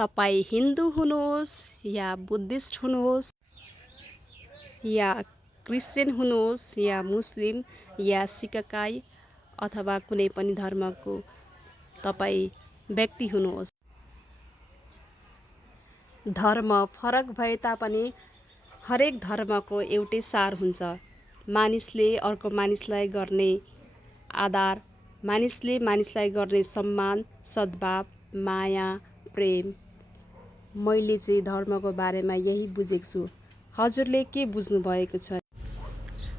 तपाईँ हिन्दू हुनुहोस् या बुद्धिस्ट हुनुहोस् या क्रिस्चियन हुनुहोस् या मुस्लिम या सिकाकाई अथवा कुनै पनि धर्मको तपाईँ व्यक्ति हुनुहोस्, धर्म फरक भए तापनि हरेक धर्मको एउटै सार हुन्छ। मानिसले अर्को मानिसलाई गर्ने आदर, मानिसले मानिसलाई गर्ने सम्मान, सद्भाव, माया, प्रेम। मैले चाहिँ धर्मको बारेमा यही बुझेको छु। हजुरले के बुझ्नु भएको छ?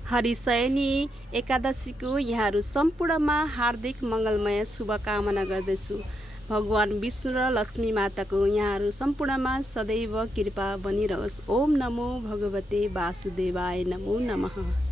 हरिशयनी एकादशीको यहाँहरू सम्पूर्णमा हार्दिक मङ्गलमय शुभकामना गर्दछु। भगवान विष्णु र लक्ष्मी माताको यहाँहरू सम्पूर्णमा सदैव कृपा बनिरहोस्। ओम नमो भगवते वासुदेवाय नमो नमः।